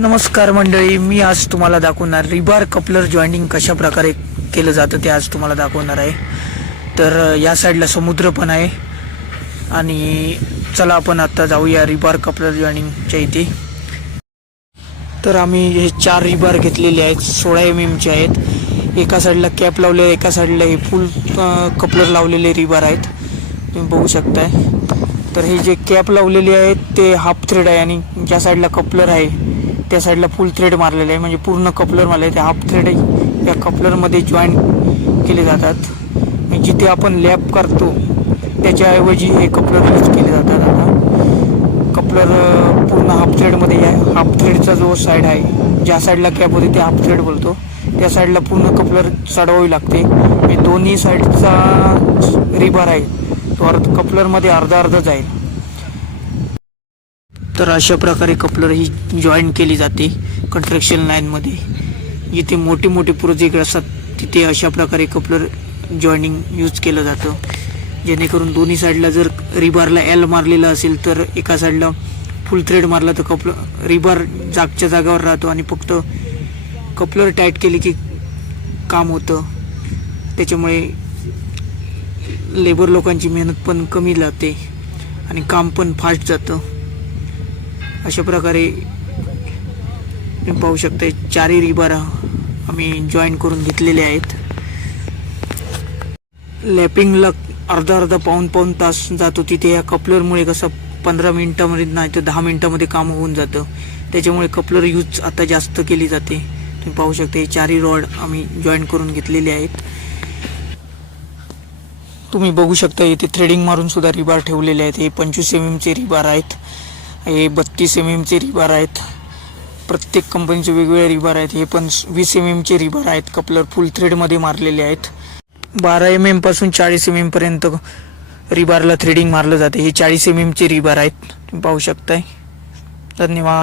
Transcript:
नमस्कार मंडळी, मी आज तुम्हाला दाखवणार रिबार कपलर जॉईनिंग कशा प्रकारे केलं जातं ते आज तुम्हाला दाखवणार आहे। तर या साईडला समुद्र पण आहे आणि चला आपण आता जाऊया रिबार कपलर जॉईनिंगच्या इथे। तर आम्ही हे 4 रिबार घेतलेले आहेत, 16 mm चे आहेत। एका साईडला कॅप लावले, एका साईडला हे फुल कपलर लावलेले रिबार आहेत, तुम्ही बघू शकताय। तर हे जे कॅप लावलेले आहेत ते हाफ थ्रेड आहे आणि ज्या साईडला कपलर आहे त्या साईडला फुल थ्रेड मारलेले आहे, म्हणजे पूर्ण कपलर मारले ते हाफ थ्रेड या कपलरमध्ये जॉईन केले जातात। जिथे आपण लॅप करतो त्याच्याऐवजी हे कपलर यूज केले जातात। आता कपलर पूर्ण हाफ थ्रेडमध्ये आहे। हाफ थ्रेडचा जो साईड आहे, ज्या साईडला कॅप होते ते हाफ थ्रेड बोलतो, त्या साईडला पूर्ण कपलर चढवावी लागते। दोन्ही साईडचा रिबार आहे तो कपलरमध्ये अर्धा अर्धा जाईल। तर अशा प्रकारे कपलर ही जॉईन केली जाते कंस्ट्रक्शन लाईनमध्ये। जिथे मोठे मोठे प्रोजेक्ट असतात तिथे अशा प्रकारे कपलर जॉईनिंग यूज केलं जातं, जेणेकरून दोन्ही साईडला जर रिबारला एल मारलेला असेल तर एका साईडला फुल थ्रेड मारला तर कपलर रिबार जागच्या जागावर राहतो आणि फक्त कपलर टाईट केली की काम होतं। त्याच्यामुळे लेबर लोकांची मेहनत पण कमी जाते आणि काम पण फास्ट जातं। अशा प्रकारे तुम्ही पाहू शकता 4 रिबार आम्ही जॉईन करून घेतलेले आहेत। लॅपिंगला अर्धा अर्धा पाऊण तास जातो, तिथे या कपलरमुळे कसं 15 मिनिटामध्ये नाही तर 10 मिनिटामध्ये काम होऊन जातं। त्याच्यामुळे कपलर यूज आता जास्त केली जाते। तुम्ही पाहू शकता 4 रॉड आम्ही जॉईन करून घेतलेले आहेत। तुम्ही बघू शकता इथे थ्रेडिंग मारून सुद्धा रिबार ठेवलेले आहेत। हे 25 mm चे रिबार आहेत, हे 32 mm चे रिबार आहेत। प्रत्येक कंपनीचे वेगवेगळे रिबार आहेत। हे पण 20 mm चे रिबार आहेत, कपलर फुल थ्रेडमध्ये मारलेले आहेत। 12 mm पासून 40 mm पर्यंत रिबारला थ्रेडिंग मारलं जाते। हे 40 mm चे रिबार आहेत, तुम्ही पाहू शकताय। धन्यवाद।